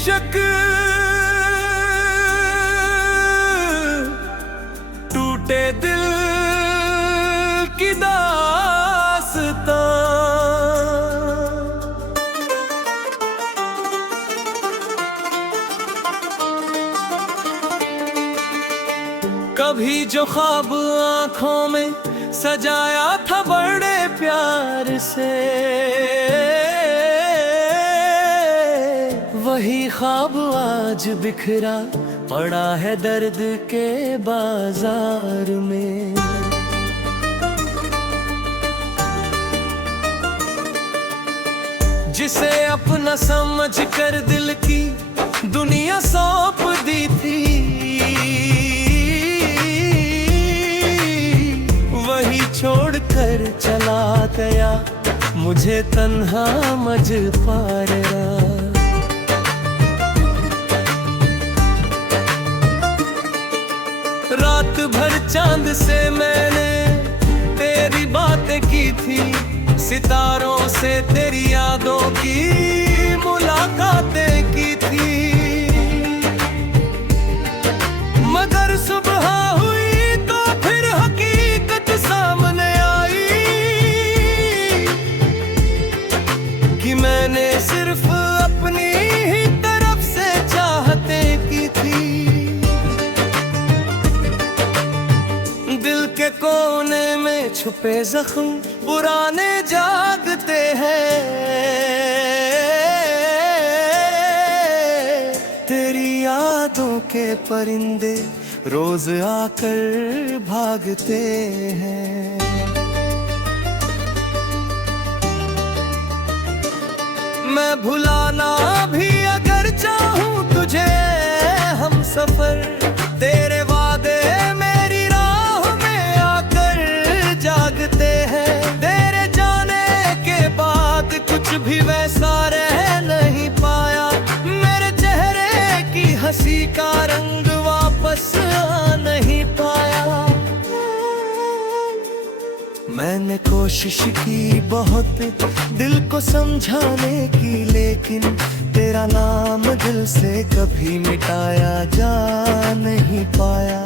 इश्क टूटे दिल की दास्तां। कभी जो ख्वाब आंखों में सजाया था बड़े प्यार से, वही ख्वाब आज बिखरा पड़ा है दर्द के बाजार में। जिसे अपना समझ कर दिल की दुनिया सौंप दी थी, वही छोड़कर चला गया मुझे तन्हा मझपारा। रात भर चांद से मैंने तेरी बातें की थी, सितारों से तेरी यादों की मुलाकातें की थी। मगर सुबह हुई तो फिर हकीकत सामने आई कि मैंने सिर्फ अपनी ही तरफ से चाहतें की थी। दिल के कोने में छुपे जख्म पुराने जागते हैं, तेरी यादों के परिंदे रोज आकर भागते हैं। मैं भुलाना भी अगर चाहूं तुझे हम सफर, तेरे वादे मेरी राह में आकर जागते हैं। तेरे जाने के बाद कुछ भी वैसा रह नहीं पाया, मेरे चेहरे की हंसी का रंग वापस आ नहीं पाया। मैंने कोशिश की बहुत दिल को समझाने की, लेकिन तेरा नाम दिल से कभी मिटाया जा नहीं पाया।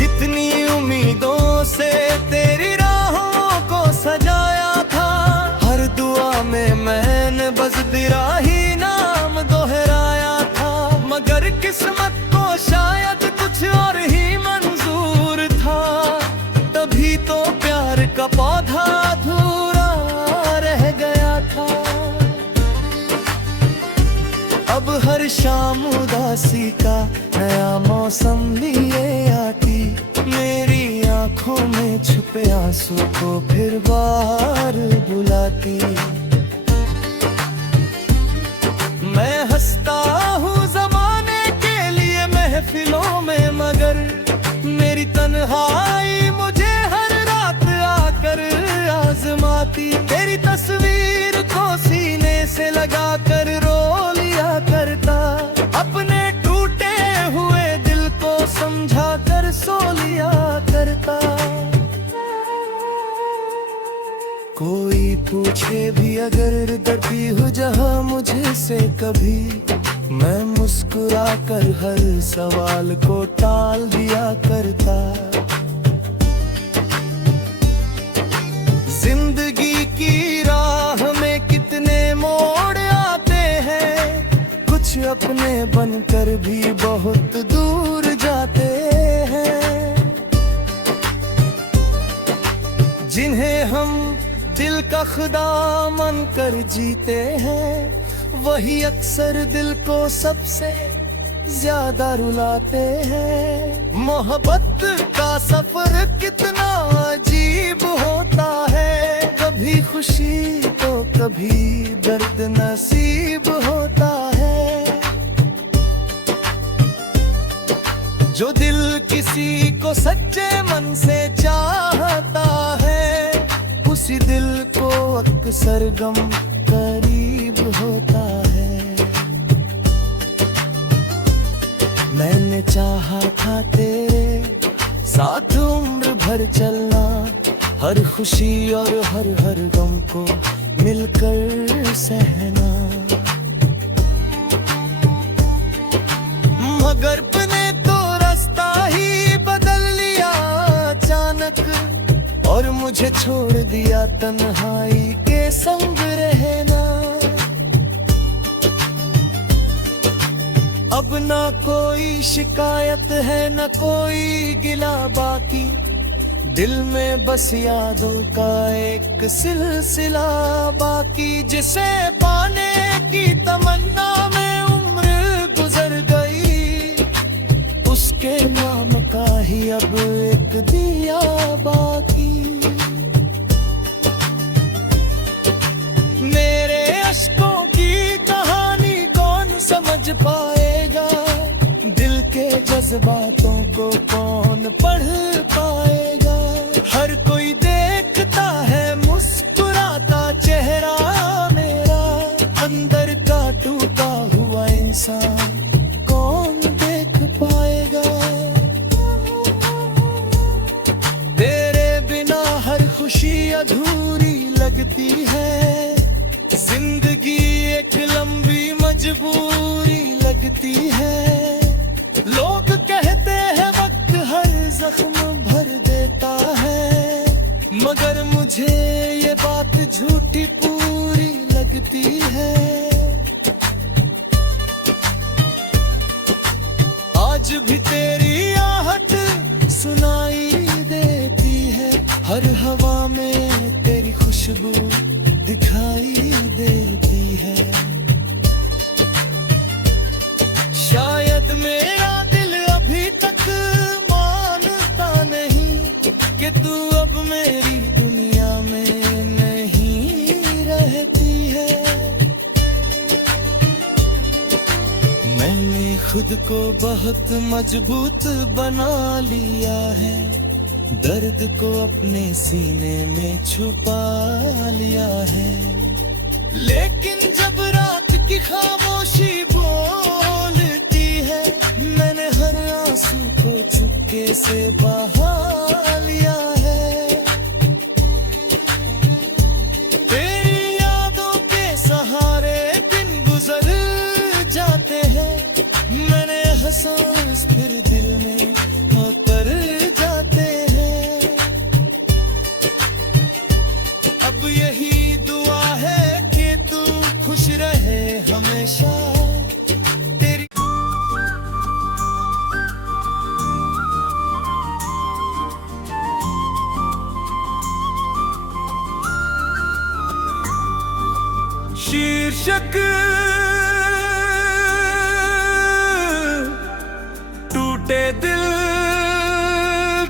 कितनी उम्मीदों से तेरी राहों को सजाया था, हर दुआ में मैंने बस तेरा ही नाम दोहराया था। मगर किस्मत को शायद कुछ और ही मंजूर था, तभी तो प्यार का पौधा अधूरा रह गया था। अब हर शाम उदासी का नया मौसम लिए आती, मेरी आंखों में छुपे आंसू को फिर बाहर बुलाती। मैं हंसता हूँ जमाने के लिए महफिलों में, मगर मेरी तन्हाई मुझे हर रात आकर आजमाती। तेरी तस्वीर को सीने से लगाकर रो लिया करता, अपने टूटे हुए दिल को समझा कर सो लिया करता। कोई पूछे भी अगर डरती हो जहाँ मुझे से कभी, मैं मुस्कुरा कर हर सवाल को टाल दिया करता। जिंदगी की राह में कितने मोड़ आते हैं, कुछ अपने बनकर भी बहुत दूर जाते हैं। जिन्हें हम दिल का खुदा मन कर जीते हैं, वही अक्सर दिल को सबसे ज्यादा रुलाते हैं। मोहब्बत का सफर कितना अजीब होता है, कभी खुशी तो कभी दर्द नसीब होता है। जो दिल किसी को सच्चे मन से चाहता है, उसी दिल को अक्सर गम करीब होता है। मैंने चाहा था तेरे साथ उम्र भर चलना, हर खुशी और हर गम को मिलकर सहना। मगर ने तो रास्ता ही बदल लिया अचानक, और मुझे छोड़ दिया तन्हाई के संग रहना। अब ना कोई शिकायत है न कोई गिला बाकी, दिल में बस यादों का एक सिलसिला बाकी। जिसे पाने की तमन्ना में उम्र गुजर गई, उसके नाम का ही अब एक दिया बाकी। मेरे अश्कों की कहानी कौन समझ पाएगा, दिल के जज्बातों को कौन पढ़ पाएगा। हर कोई देखता है मुस्कुराता चेहरा मेरा, अंदर का टूटा हुआ इंसान कौन देख पाएगा। तेरे बिना हर खुशी अधूरी लगती है, जिंदगी एक लंबी मजबूरी लगती है। लोग कहते हैं वक्त हर जख्म भर देता है, मगर मुझे ये बात झूठी पूरी लगती है। आज भी तेरी आहट सुनाई देती है, हर हवा में तेरी खुशबू दिखाई देती है। शायद मेरा दिल अभी तक मानता नहीं कि तू अब मेरी दुनिया में नहीं रहती है। मैंने खुद को बहुत मजबूत बना लिया है, दर्द को अपने सीने में छुपा लिया है। लेकिन जब रात की खामोशी बोलती है, मैंने हर आंसू को चुपके से बहा लिया है। तेरी यादों के सहारे दिन गुजर जाते हैं, मैंने एहसास फिर दिल में उतर जाते हैं। अब यही दुआ है कि तू खुश रहे हमेशा। तेरी शीर्षक टूटे दिल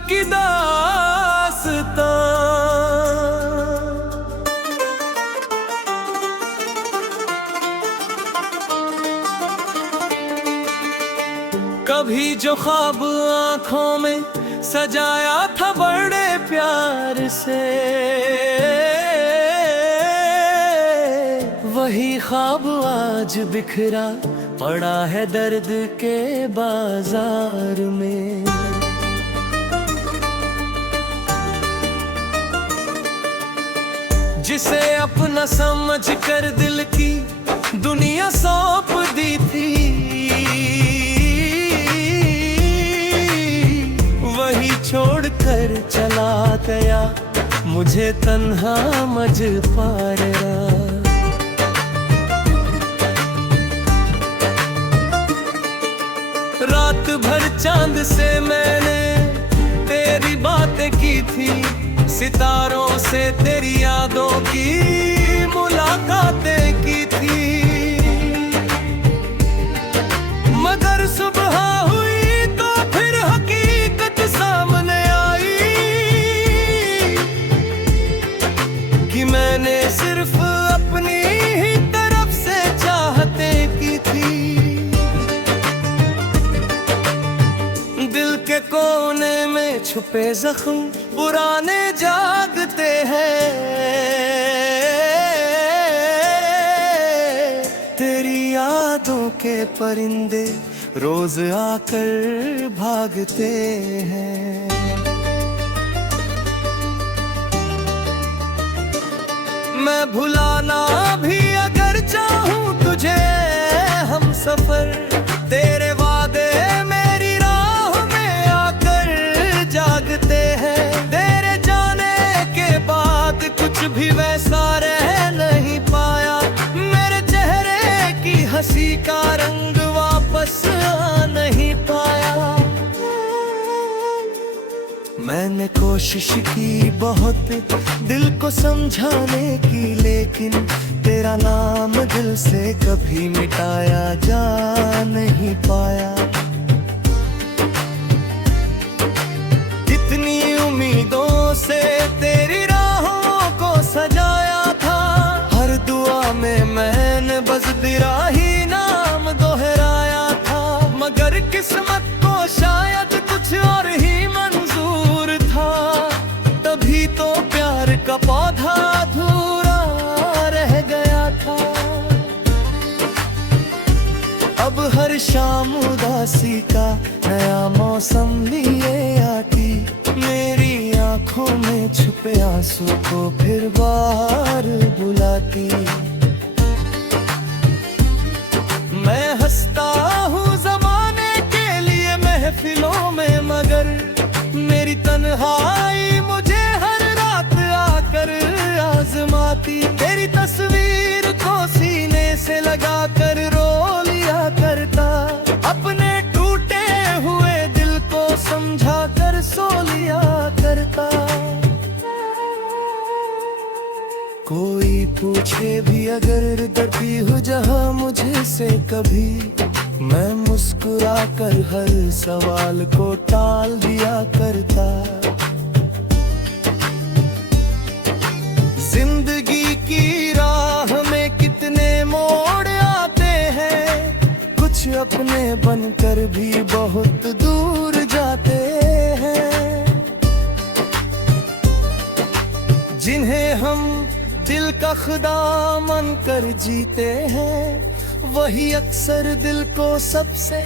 की दास्तां। कभी जो ख्वाब आंखों में सजाया था बड़े प्यार से, वही ख्वाब आज बिखरा पड़ा है दर्द के बाजार में। जिसे अपना समझ कर दिल की दुनिया सौंप दी थी, वही छोड़कर चला गया मुझे तन्हा मझपारा। रात भर चांद से मैंने तेरी बातें की थी, सितारों से तेरी यादों की मुलाकातें की थी। मगर सुबह हुई तो फिर हकीकत सामने आई कि मैंने सिर्फ अपनी ही तरफ से चाहतें की थी। दिल के कोने में छुपे जख्म पुराने जागते हैं, तेरी यादों के परिंदे रोज आकर भागते हैं। मैं भुलाना भी अगर चाहूं तुझे हम सफर, तेरे वादे मेरी राह में आकर जागते हैं। तेरे जाने के बाद कुछ भी वैसा रह नहीं पाया, मेरे चेहरे की हंसी का रंग वापस आ नहीं पाया। मैंने कोशिश की बहुत दिल को समझाने की, लेकिन तेरा नाम दिल से कभी मिटाया जा नहीं पाया। कितनी उम्मीदों से तेरी राहों को सजाया था, हर दुआ में मैंने बस तेरा ही नाम दोहराया था। मगर किस्मत को शायद कुछ और ही मंजूर था, तभी तो प्यार का पौधा अधूरा रह गया था। अब हर शाम उदासी का नया मौसम लिए आती, मेरी आंखों में छुपे आंसू को फिर बाहर बुलाती। मैं हंसता हूँ ज़माने के लिए महफिलों में, मगर मेरी तन्हाई मुझे हर रात आकर आजमाती। तेरी तस्वीर को सीने से लगाकर रो लिया करता, अपने टूटे हुए दिल को समझा कर सो लिया करता। कोई पूछे भी अगर डरती हो जहाँ मुझे से कभी, मैं मुस्कुरा कर हर सवाल को टाल दिया करता। जिंदगी की राह में कितने मोड़ आते हैं, कुछ अपने बनकर भी बहुत दूर जाते हैं। जिन्हें हम दिल का खुदा मान कर जीते हैं, वही अक्सर दिल को सबसे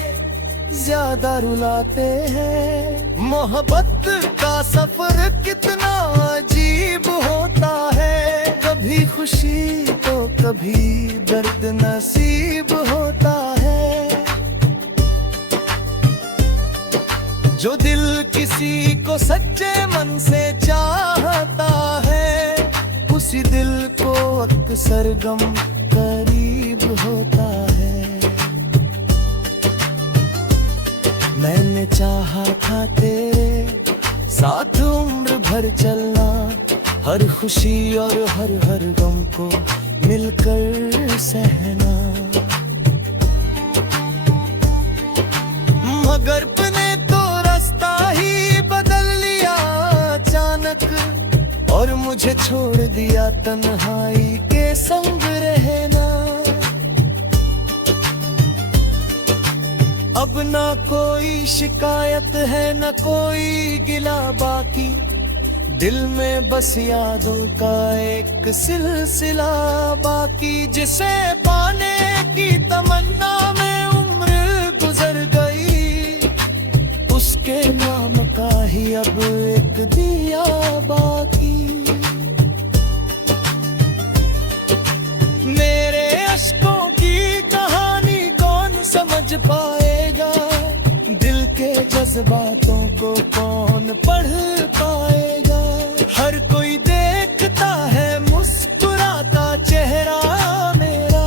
ज्यादा रुलाते हैं। मोहब्बत का सफर कितना अजीब होता है, कभी खुशी तो कभी दर्द नसीब होता है। जो दिल किसी को सच्चे मन से चाहता है, उसी दिल को अक्सर गम करीब होता है। मैंने चाहा था तेरे साथ उम्र भर चलना, हर खुशी और हर गम को मिलकर सहना। मगर तूने तो रास्ता ही बदल लिया अचानक, और मुझे छोड़ दिया तन्हाई के संग रहना। अब ना कोई शिकायत है न कोई गिला बाकी, दिल में बस यादों का एक सिलसिला बाकी। जिसे पाने की तमन्ना में उम्र गुजर गई, उसके नाम का ही अब एक दिया बाकी। मेरे अश्कों की कहानी कौन समझ पाएगा, दिल के जज्बातों को कौन पढ़ पाएगा। हर कोई देखता है मुस्कुराता चेहरा मेरा,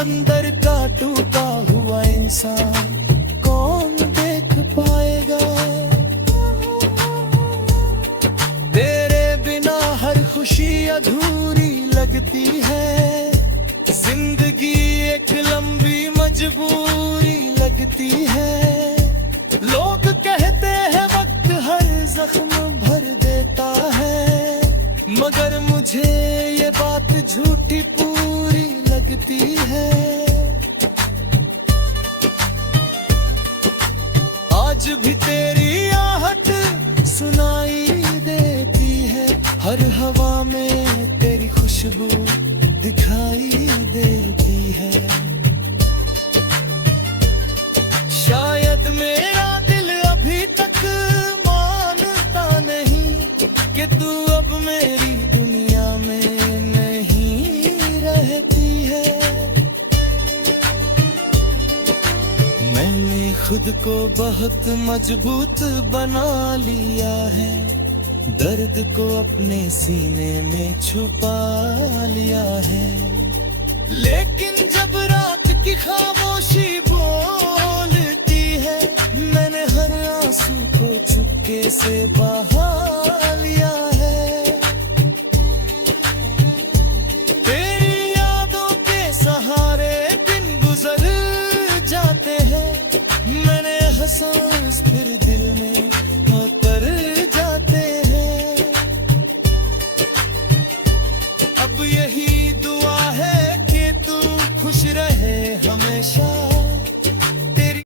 अंदर का टूटा हुआ इंसान कौन देख पाएगा। तेरे बिना हर खुशी अधूरी लगती है, जिंदगी एक लंबी मजबूरी लगती है। लोग कहते हैं वक्त हर जख्म भर देता है, मगर मुझे ये बात झूठी पूरी लगती है। आज भी तेरी आहट सुनाई देती है, हर हवा में तेरी खुशबू दिखाई देती है। शायद मेरा दिल अभी तक मानता नहीं कि तू अब मेरी दुनिया में नहीं मैंने खुद को बहुत मजबूत बना लिया है, दर्द को अपने सीने में छुपा लिया है। लेकिन जब रात की खामोशी बोलती है, मैंने हर आंसू को चुपके से बहा लिया है। तेरी यादों के सहारे दिन गुजर जाते हैं, मैंने एहसास फिर दिल में उतर जाते हैं। अब यही दुआ है कि तू खुश रहे हमेशा। तेरी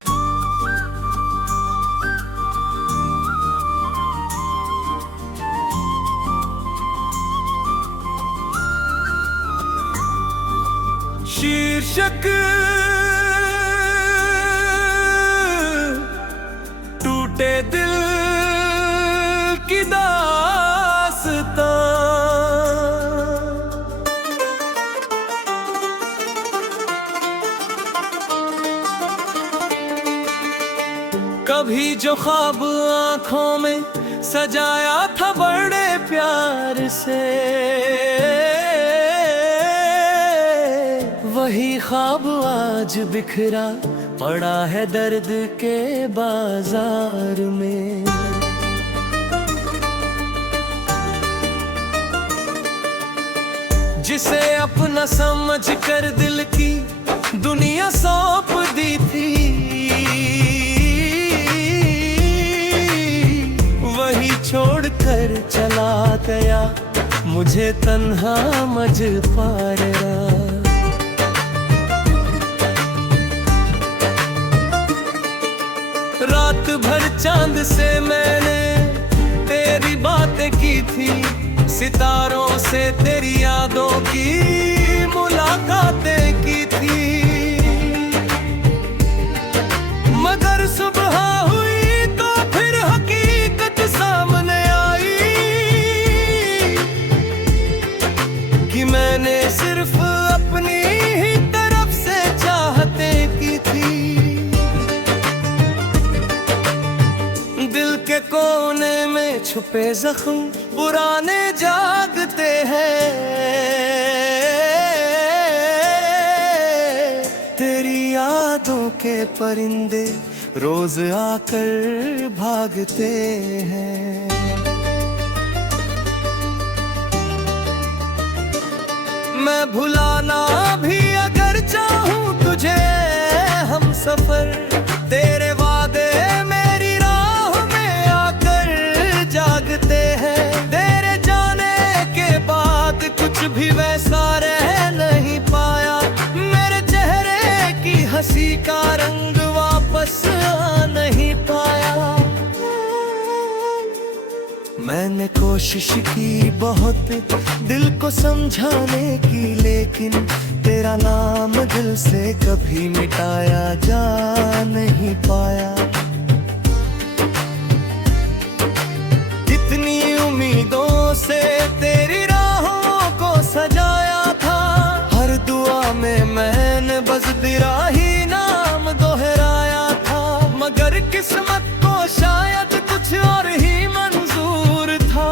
शीर्षक टूटे दिल की दास्तां। कभी जो ख्वाब आंखों में सजाया था बड़े प्यार से, वही ख्वाब आज बिखरा पड़ा है दर्द के बाजार में। जिसे अपना समझ कर दिल की दुनिया सौंप दी थी, वही छोड़कर चला गया मुझे तन्हा मझपारा। रात भर चांद से मैंने तेरी बातें की थी, सितारों से तेरी यादों की मुलाकातें की थी। मगर सुबह हुई तो फिर हकीकत सामने आई कि मैंने सिर्फ अपनी ही तरफ से चाहतें की थी। दिल के कोने में छुपे जख्म पुराने जागते हैं, तेरी यादों के परिंदे रोज आकर भागते हैं। मैं भुलाना भी अगर चाहूं तुझे हम सफर, तेरे वादे मेरी राह में आकर जागते हैं। तेरे जाने के बाद कुछ भी वैसा रह नहीं पाया, मेरे चेहरे की हंसी का रंग वापस आ नहीं पाया। मैंने कोशिश की बहुत दिल को समझाने की, लेकिन तेरा नाम दिल से कभी मिटाया जा नहीं पाया। कितनी उम्मीदों से तेरी राहों को सजाया था, हर दुआ में मैंने बस तेरा ही नाम दोहराया था। मगर किस्मत को शायद कुछ और ही मंजूर था,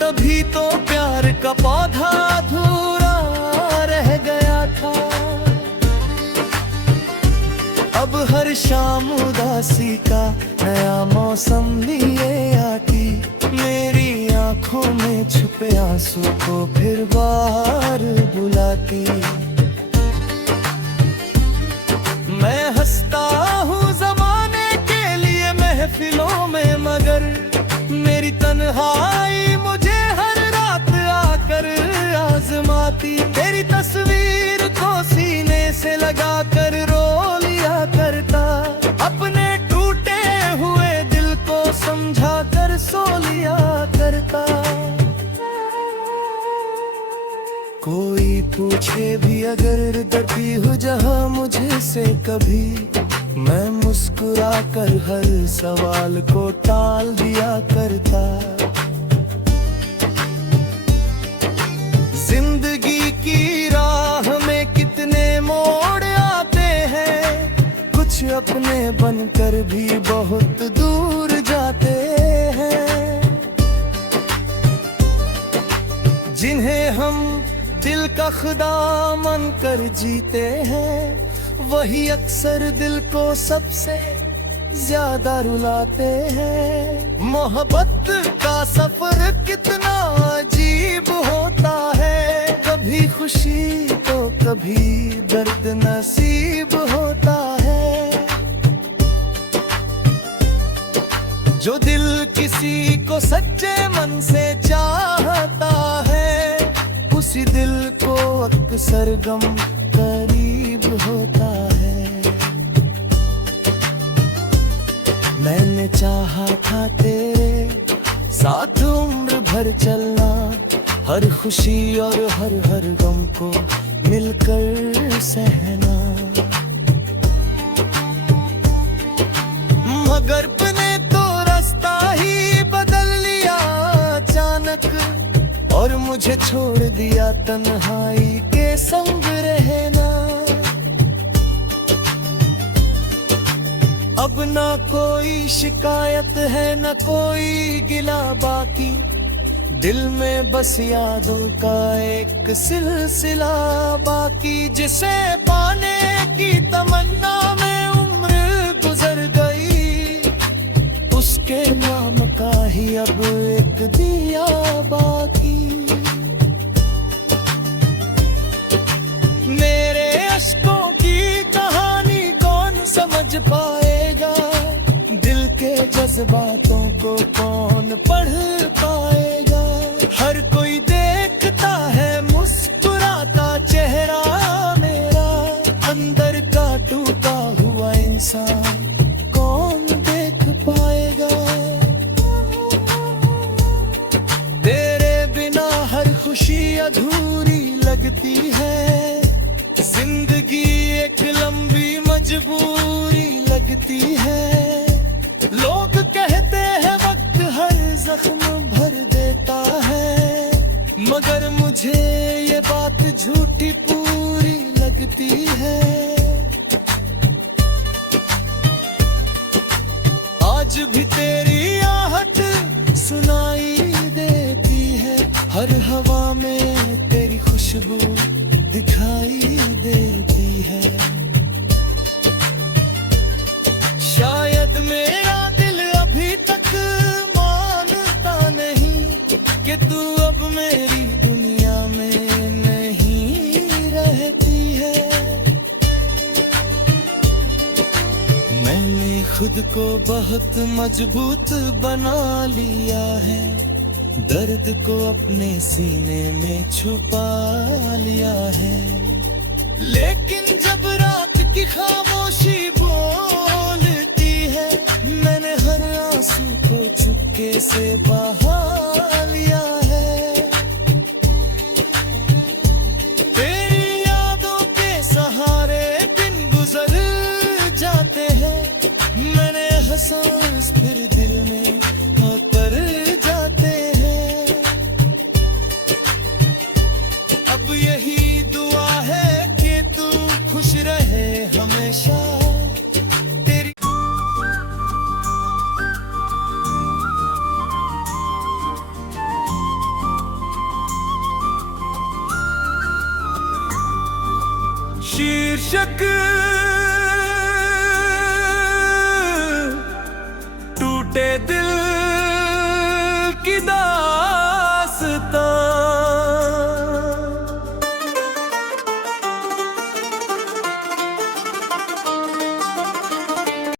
तभी तो प्यार का पौधा अधूरा रह गया था। अब हर शाम उदासी का नया मौसम लिए आती, मेरी आंखों में छुपे आंसू को फिर बाहर बुलाती। मैं हंसता हूँ जमाने के लिए महफिलों में, मगर मेरी तन्हाई मुझे हर रात आकर आजमाती। तेरी तस्वीर को सीने से लगा कर रो लिया करता, अपने टूटे हुए दिल को समझा कर सो लिया करता। कोई पूछे भी अगर डरती हो जहां मुझे से कभी, मैं मुस्कुरा कर हर सवाल को टाल दिया करता। जिंदगी की राह में कितने मोड़ आते हैं, कुछ कुछ अपने बनकर भी बहुत दूर जाते हैं। जिन्हें हम दिल का खुदा मान कर जीते हैं, वही अक्सर दिल को सबसे ज्यादा रुलाते हैं। मोहब्बत का सफर कितना अजीब होता है, कभी खुशी तो कभी दर्द नसीब होता है। जो दिल किसी को सच्चे मन से चाहता है, उसी दिल को अक्सर गम करीब होता है। मैंने चाहा था तेरे साथ उम्र भर चलना, हर खुशी और हर गम को मिलकर सहना। मगर तूने तो रास्ता ही बदल लिया अचानक, और मुझे छोड़ दिया तन्हाई के संग रहना। अब ना कोई शिकायत है न कोई गिला बाकी, दिल में बस यादों का एक सिलसिला बाकी। जिसे पाने की तमन्ना में उम्र गुजर गई, उसके नाम का ही अब एक दिया बाकी। मेरे अश्कों की कहानी कौन समझ पाएगा, दिल के जज्बातों को कौन पढ़ पाएगा। हर कोई देखता है मुस्कुराता चेहरा मेरा, अंदर का टूटा हुआ इंसान कौन देख पाएगा। तेरे बिना हर खुशी अधूरी लगती है, जिंदगी एक लंबी मजबूरी लगती है। लोग कहते हैं वक्त हर जख्म भर देता है, मगर मुझे ये बात झूठी पूरी लगती है। आज भी तेरी आहट सुनाई देती है, हर हवा में तेरी खुशबू दिखाई देती है। शायद मेरा दिल अभी तक मानता नहीं कि तू अब मेरी दुनिया में नहीं रहती है। मैंने खुद को बहुत मजबूत बना लिया है, दर्द को अपने सीने में छुपा लिया है। लेकिन जब रात की खामोशी बोलती है, मैंने हर आंसू को चुपके से बहा लिया है। तेरी यादों के सहारे दिन गुजर जाते हैं, मैंने एहसास फिर दिल में उतर जाते हैं। अब यही दुआ है कि तू खुश रहे हमेशा। तेरी शीर्षक